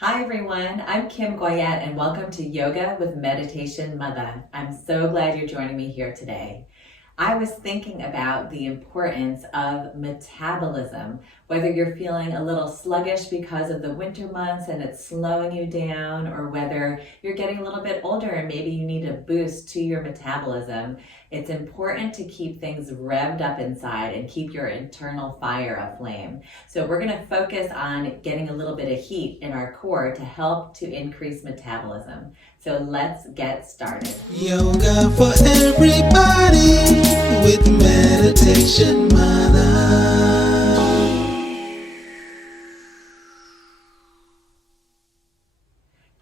Hi everyone, I'm Kim Goyette and welcome to Yoga with Meditation Mutha. I'm so glad you're joining me here today. I was thinking about the importance of metabolism, whether you're feeling a little sluggish because of the winter months and it's slowing you down, or whether you're getting a little bit older and maybe you need a boost to your metabolism. It's important to keep things revved up inside and keep your internal fire aflame. So we're going to focus on getting a little bit of heat in our core to help to increase metabolism. So let's get started. Yoga for everybody with Meditation Mutha.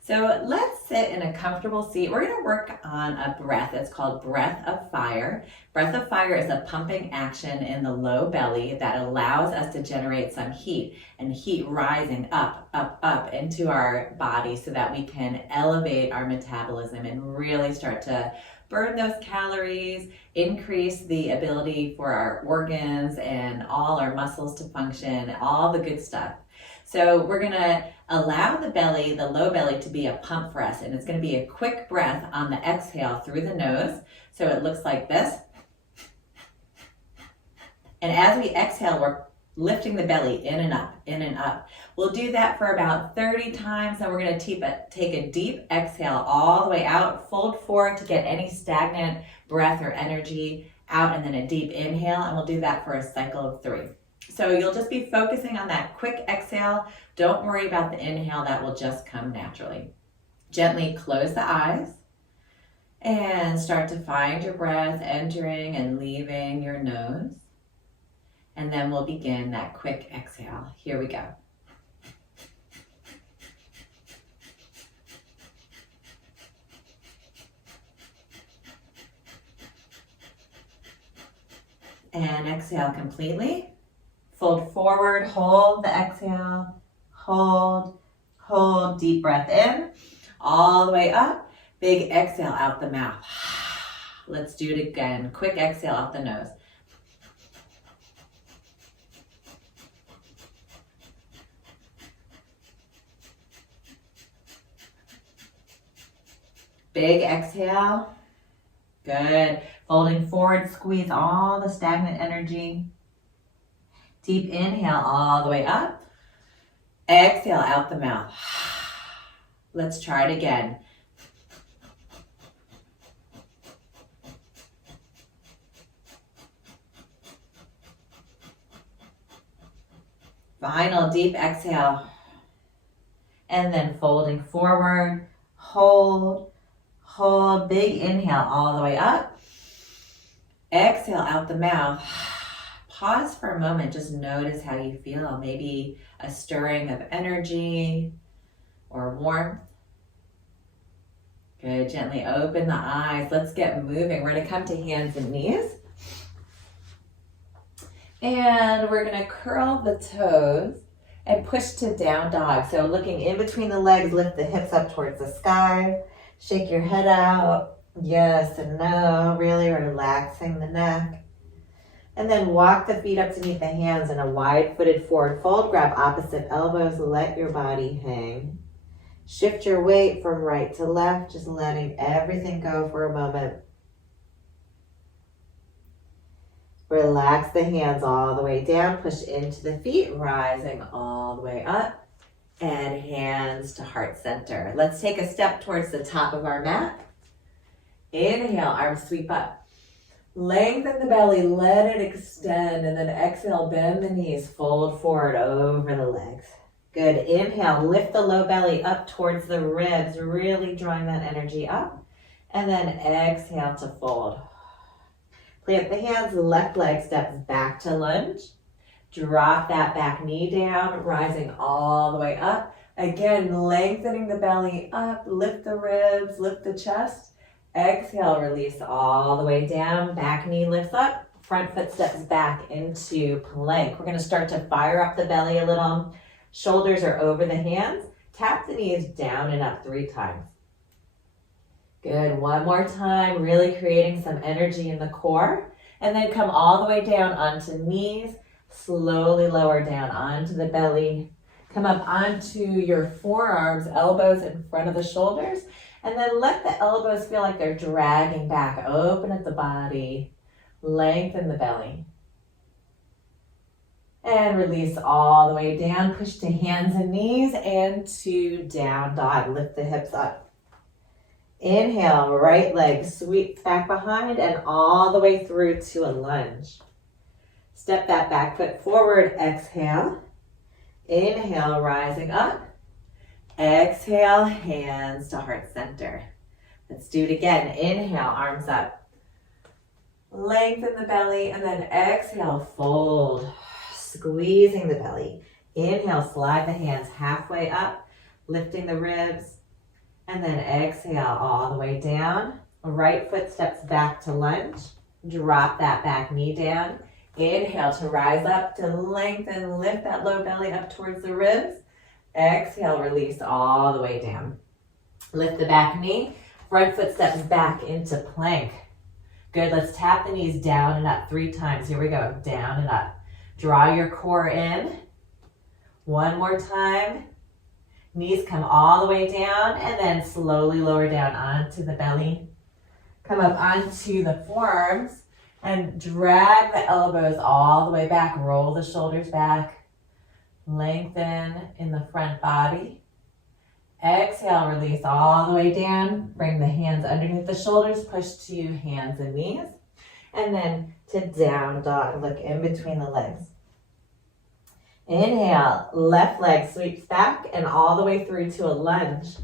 So let's sit in a comfortable seat. We're going to work on a breath. It's called Breath of Fire. Breath of Fire is a pumping action in the low belly that allows us to generate some heat, and heat rising up, up, up into our body so that we can elevate our metabolism and really start to burn those calories, increase the ability for our organs and all our muscles to function, all the good stuff. So we're going to allow the belly, the low belly, to be a pump for us. And it's going to be a quick breath on the exhale through the nose. So it looks like this. And as we exhale, we're lifting the belly in and up, in and up. We'll do that for about 30 times. Then we're going to take a deep exhale all the way out, fold forward to get any stagnant breath or energy out, and then a deep inhale. And we'll do that for a cycle of 3. So you'll just be focusing on that quick exhale. Don't worry about the inhale, that will just come naturally. Gently close the eyes and start to find your breath entering and leaving your nose. And then we'll begin that quick exhale. Here we go. And exhale completely. Fold forward, hold the exhale, hold, deep breath in, all the way up, big exhale out the mouth. Let's do it again, quick exhale out the nose. Big exhale, good. Folding forward, squeeze all the stagnant energy. Deep inhale all the way up. Exhale out the mouth. Let's try it again. Final deep exhale. And then folding forward. Hold. Big inhale all the way up. Exhale out the mouth. Pause for a moment, just notice how you feel. Maybe a stirring of energy or warmth. Good, gently open the eyes. Let's get moving. We're gonna come to hands and knees. And we're gonna curl the toes and push to down dog. So looking in between the legs, lift the hips up towards the sky. Shake your head out. Yes and no, really relaxing the neck. And then walk the feet up to meet the hands in a wide-footed forward fold. Grab opposite elbows, let your body hang. Shift your weight from right to left, just letting everything go for a moment. Relax the hands all the way down, push into the feet, rising all the way up. And hands to heart center. Let's take a step towards the top of our mat. Inhale, arms sweep up. Lengthen the belly, let it extend, and then exhale, bend the knees, fold forward over the legs. Good, inhale, lift the low belly up towards the ribs, really drawing that energy up. And then exhale to fold. Plant the hands, left leg steps back to lunge. Drop that back knee down, rising all the way up. Again, lengthening the belly up, lift the ribs, lift the chest. Exhale, release all the way down, back knee lifts up, front foot steps back into plank. We're gonna start to fire up the belly a little. Shoulders are over the hands. Tap the knees down and up 3 times. Good, one more time, really creating some energy in the core. And then come all the way down onto knees, slowly lower down onto the belly. Come up onto your forearms, elbows in front of the shoulders, and then let the elbows feel like they're dragging back. Open up the body, lengthen the belly. And release all the way down. Push to hands and knees and to down dog. Lift the hips up. Inhale, right leg sweeps back behind and all the way through to a lunge. Step that back foot forward, exhale. Inhale, rising up. Exhale, hands to heart center. Let's do it again. Inhale, arms up. Lengthen the belly and then exhale, fold. Squeezing the belly. Inhale, slide the hands halfway up, lifting the ribs. And then exhale all the way down. Right foot steps back to lunge. Drop that back knee down. Inhale to rise up, to lengthen, lift that low belly up towards the ribs. Exhale, release all the way down. Lift the back knee. Front foot steps back into plank. Good, let's tap the knees down and up 3 times. Here we go, down and up. Draw your core in. One more time. Knees come all the way down and then slowly lower down onto the belly. Come up onto the forearms and drag the elbows all the way back. Roll the shoulders back. Lengthen in the front body. Exhale, release all the way down. Bring the hands underneath the shoulders. Push to hands and knees. And then to down dog. Look in between the legs. Inhale, left leg sweeps back and all the way through to a lunge.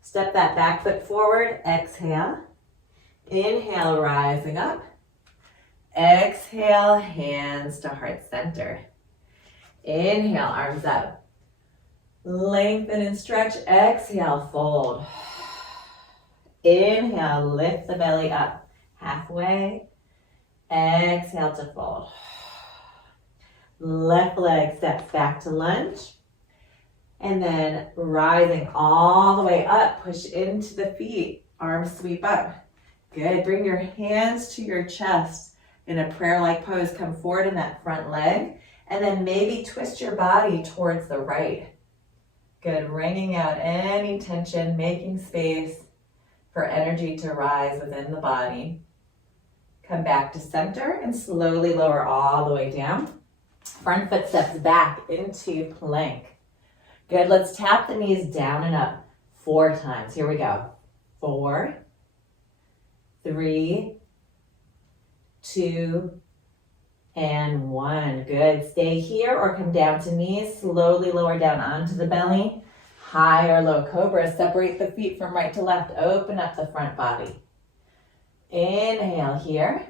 Step that back foot forward. Exhale. Inhale, rising up. Exhale, hands to heart center. Inhale, arms up. Lengthen and stretch. Exhale, fold. Inhale, lift the belly up halfway. Exhale to fold. Left leg steps back to lunge. And then rising all the way up, push into the feet. Arms sweep up. Good. Bring your hands to your chest in a prayer-like pose. Come forward in that front leg. And then maybe twist your body towards the right. Good. Wringing out any tension, making space for energy to rise within the body. Come back to center and slowly lower all the way down. Front foot steps back into plank. Good. Let's tap the knees down and up 4 times. Here we go. 4, 3, 2, and 1. Good. Stay here or come down to knees. Slowly lower down onto the belly. High or low cobra. Separate the feet from right to left. Open up the front body. Inhale here.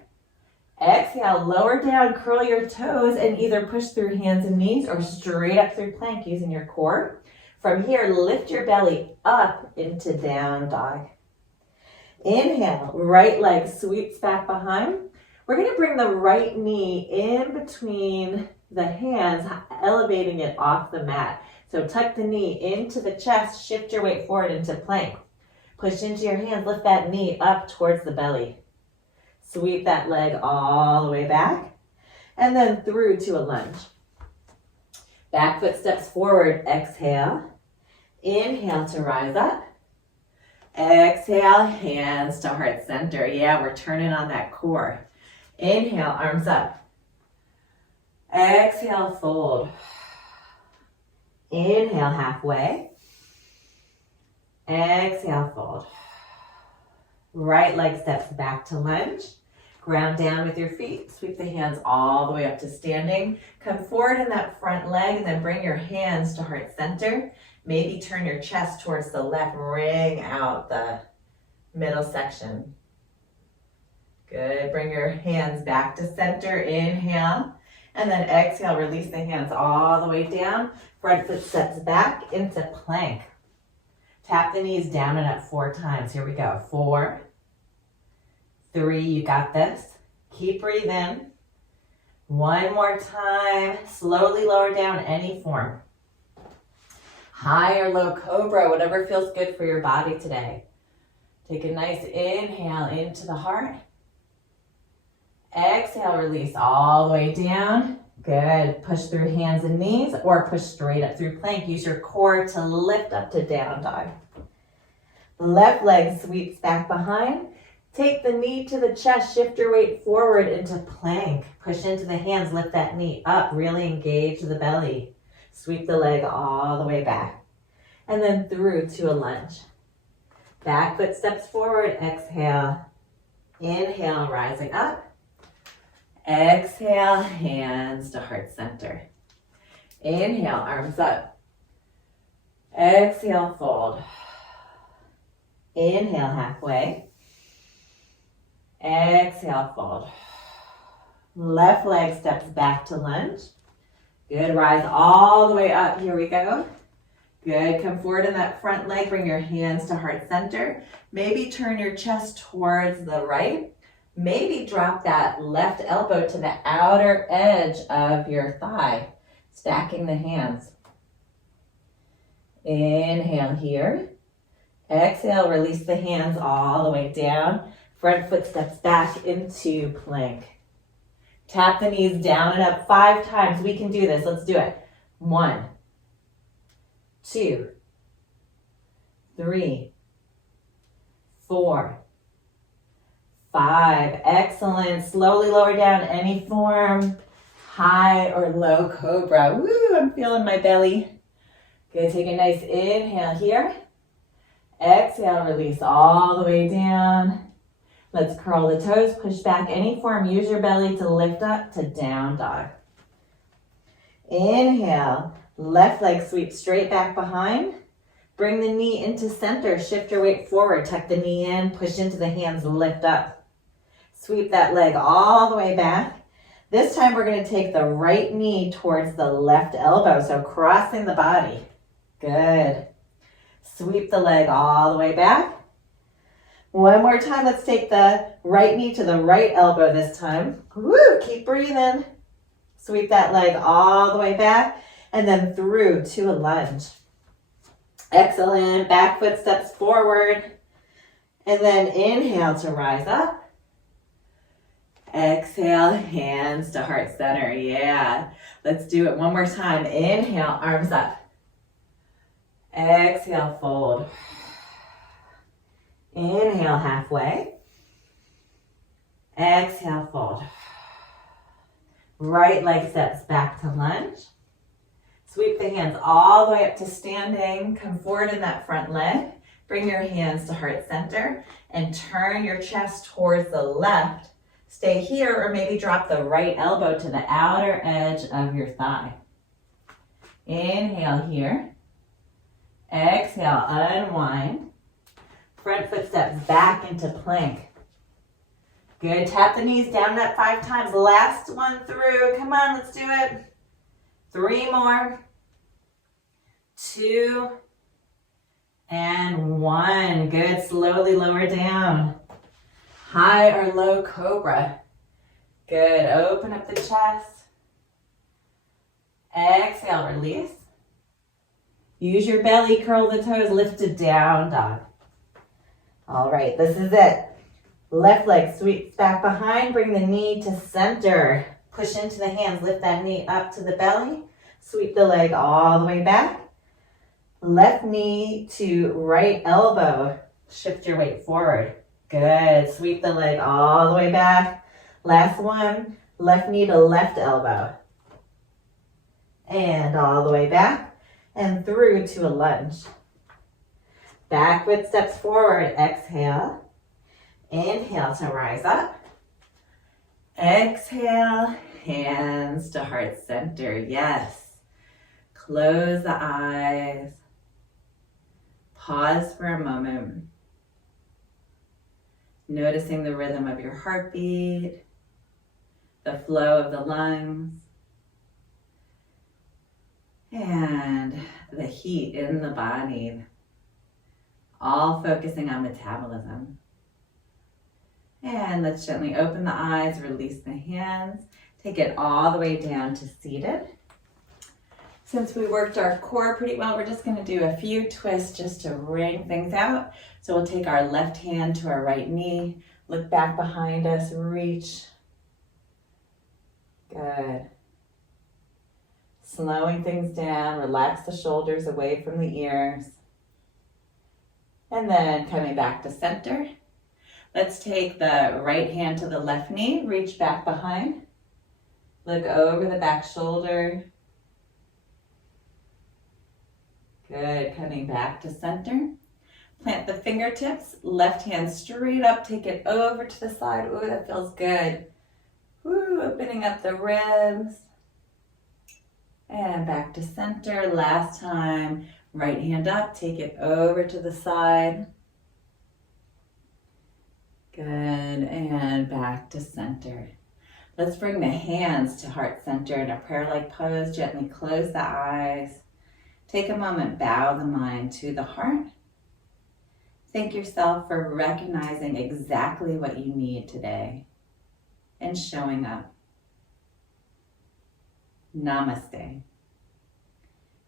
Exhale, lower down, curl your toes and either push through hands and knees or straight up through plank using your core. From here, lift your belly up into down dog. Inhale, right leg sweeps back behind. We're going to bring the right knee in between the hands, elevating it off the mat. So tuck the knee into the chest, shift your weight forward into plank. Push into your hands, lift that knee up towards the belly. Sweep that leg all the way back and then through to a lunge. Back foot steps forward, exhale. Inhale to rise up. Exhale, hands to heart center. Yeah, we're turning on that core. Inhale, arms up. Exhale, fold. Inhale, halfway. Exhale, fold. Right leg steps back to lunge. Ground down with your feet. Sweep the hands all the way up to standing. Come forward in that front leg and then bring your hands to heart center. Maybe turn your chest towards the left. Wring out the middle section. Good. Bring your hands back to center. Inhale. And then exhale. Release the hands all the way down. Front foot steps back into plank. Tap the knees down and up 4 times. Here we go. 4, 3, you got this. Keep breathing. 1 more time. Slowly lower down any form. High or low cobra, whatever feels good for your body today. Take a nice inhale into the heart. Exhale, release all the way down. Good. Push through hands and knees or push straight up through plank. Use your core to lift up to down dog. Left leg sweeps back behind. Take the knee to the chest. Shift your weight forward into plank. Push into the hands. Lift that knee up. Really engage the belly. Sweep the leg all the way back. And then through to a lunge. Back foot steps forward. Exhale. Inhale, rising up. Exhale, hands to heart center. Inhale, arms up. Exhale, fold. Inhale, halfway. Exhale, fold. Left leg steps back to lunge. Good, rise all the way up. Here we go. Good, come forward in that front leg. Bring your hands to heart center. Maybe turn your chest towards the right. Maybe drop that left elbow to the outer edge of your thigh, stacking the hands. Inhale here. Exhale, release the hands all the way down. Front foot steps back into plank. Tap the knees down and up 5 times. We can do this. Let's do it. 1, 2, 3, 4, 5. Excellent. Slowly lower down any form. High or low cobra. Woo, I'm feeling my belly. Good, take a nice inhale here. Exhale, release all the way down. Let's curl the toes, push back any form. Use your belly to lift up to down dog. Inhale, left leg sweeps straight back behind. Bring the knee into center. Shift your weight forward. Tuck the knee in. Push into the hands. Lift up. Sweep that leg all the way back. This time we're going to take the right knee towards the left elbow. So crossing the body. Good. Sweep the leg all the way back. One more time. Let's take the right knee to the right elbow this time. Woo, keep breathing. Sweep that leg all the way back and then through to a lunge. Excellent. Back foot steps forward. And then inhale to rise up. Exhale, hands to heart center. Yeah. Let's do it one more time. Inhale, arms up. Exhale, fold. Inhale, halfway. Exhale, fold. Right leg steps back to lunge. Sweep the hands all the way up to standing. Come forward in that front leg. Bring your hands to heart center and turn your chest towards the left. Stay here or maybe drop the right elbow to the outer edge of your thigh. Inhale here. Exhale, unwind. Front foot steps back into plank. Good, tap the knees down that 5 times. Last one through. Come on, let's do it. 3 more. 2 and 1. Good, slowly lower down. High or low cobra. Good, open up the chest. Exhale, release. Use your belly, curl the toes, lift to down dog. All right, this is it. Left leg sweeps back behind, bring the knee to center. Push into the hands, lift that knee up to the belly. Sweep the leg all the way back. Left knee to right elbow. Shift your weight forward. Good. Sweep the leg all the way back. Last one. Left knee to left elbow. And all the way back. And through to a lunge. Back foot steps forward. Exhale. Inhale to rise up. Exhale. Hands to heart center. Yes. Close the eyes. Pause for a moment. Noticing the rhythm of your heartbeat, the flow of the lungs, and the heat in the body, all focusing on metabolism. And let's gently open the eyes, release the hands, take it all the way down to seated. Since we worked our core pretty well, we're just going to do a few twists just to wring things out. So we'll take our left hand to our right knee, look back behind us, reach. Good. Slowing things down, relax the shoulders away from the ears. And then coming back to center. Let's take the right hand to the left knee, reach back behind. Look over the back shoulder. Good, coming back to center. Plant the fingertips, left hand straight up, take it over to the side. Ooh, that feels good. Woo, opening up the ribs. And back to center, last time. Right hand up, take it over to the side. Good, and back to center. Let's bring the hands to heart center in a prayer-like pose. Gently close the eyes. Take a moment, bow the mind to the heart. Thank yourself for recognizing exactly what you need today and showing up. Namaste.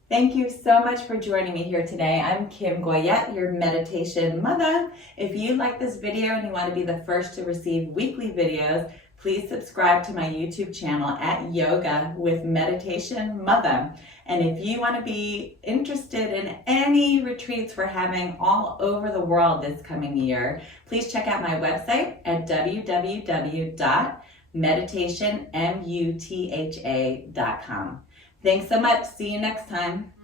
Thank you so much for joining me here today. I'm Kim Goyette, your Meditation Mutha. If you like this video and you want to be the first to receive weekly videos, please subscribe to my YouTube channel at Yoga with Meditation Mutha. And if you want to be interested in any retreats we're having all over the world this coming year, please check out my website at www.meditationmutha.com. Thanks so much. See you next time.